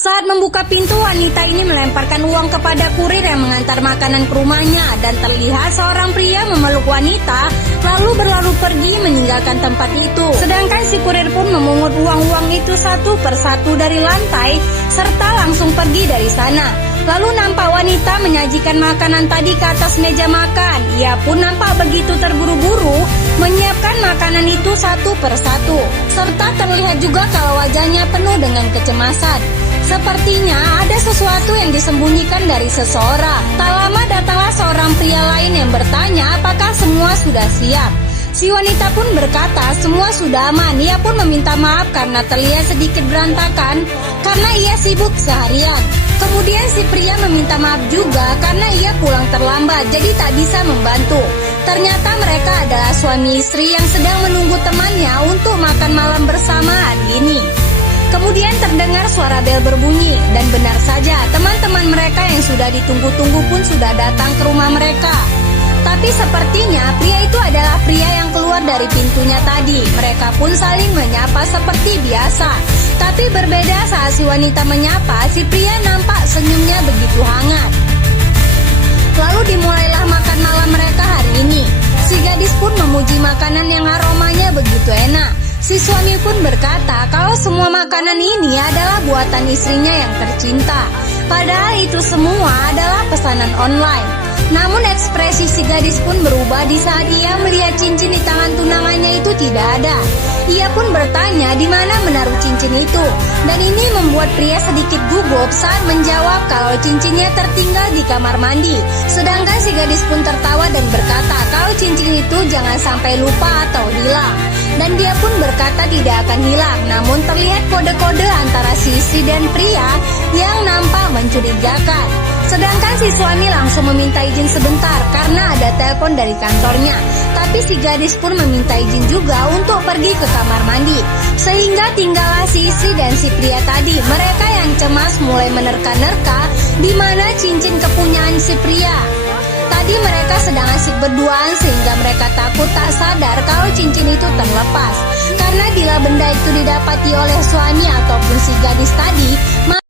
Saat membuka pintu, wanita ini melemparkan uang kepada kurir yang mengantar makanan ke rumahnya dan terlihat seorang pria memeluk wanita lalu berlalu pergi meninggalkan tempat itu. Sedangkan si kurir pun memungut uang-uang itu satu persatu dari lantai serta langsung pergi dari sana. Lalu nampak wanita menyajikan makanan tadi ke atas meja makan. Ia pun nampak begitu terburu-buru menyiapkan makanan itu satu persatu. Serta terlihat juga kalau wajahnya penuh dengan kecemasan. Sepertinya ada sesuatu yang disembunyikan dari seseorang. Tak lama datanglah seorang pria lain yang bertanya apakah semua sudah siap. Si wanita pun berkata semua sudah aman. Ia pun meminta maaf karena terlihat sedikit berantakan karena ia sibuk seharian. Kemudian si pria meminta maaf juga karena ia pulang terlambat jadi tak bisa membantu. Ternyata mereka adalah suami istri yang sedang menunggu temannya untuk makan malam bersama hari ini. Kemudian terdengar suara bel berbunyi dan benar saja teman-teman mereka yang sudah ditunggu-tunggu pun sudah datang ke rumah mereka. Tapi sepertinya pria itu adalah pria yang keluar dari pintunya tadi. Mereka pun saling menyapa seperti biasa. Tapi berbeda saat si wanita menyapa, si pria nampak senyumnya begitu hangat. Lalu dimulailah makan malam mereka hari ini. Si gadis pun memuji makanan yang aromanya begitu enak. Si suami pun berkata kalau semua makanan ini adalah buatan istrinya yang tercinta. Padahal itu semua adalah pesanan online. Namun ekspresi si gadis pun berubah di saat ia melihat cincin di tangan tunangannya itu tidak ada. Ia pun bertanya di mana menaruh cincin itu. Dan ini membuat pria sedikit gugup saat menjawab kalau cincinnya tertinggal di kamar mandi. Sedangkan si gadis pun tertawa dan berkata kalau cincin itu jangan sampai lupa atau hilang. Dan dia pun berkata tidak akan hilang. Namun terlihat kode-kode antara si istri dan pria yang nampak mencurigakan. Sedangkan si suami langsung meminta izin sebentar karena ada telepon dari kantornya. Tapi si gadis pun meminta izin juga untuk pergi ke kamar mandi. Sehingga tinggallah si istri dan si pria tadi. Mereka yang cemas mulai menerka-nerka di mana cincin kepunyaan si pria. Tadi mereka sedang asik berduaan sehingga mereka takut tak sadar kalau cincin itu terlepas. Karena bila benda itu didapati oleh suami ataupun si gadis tadi,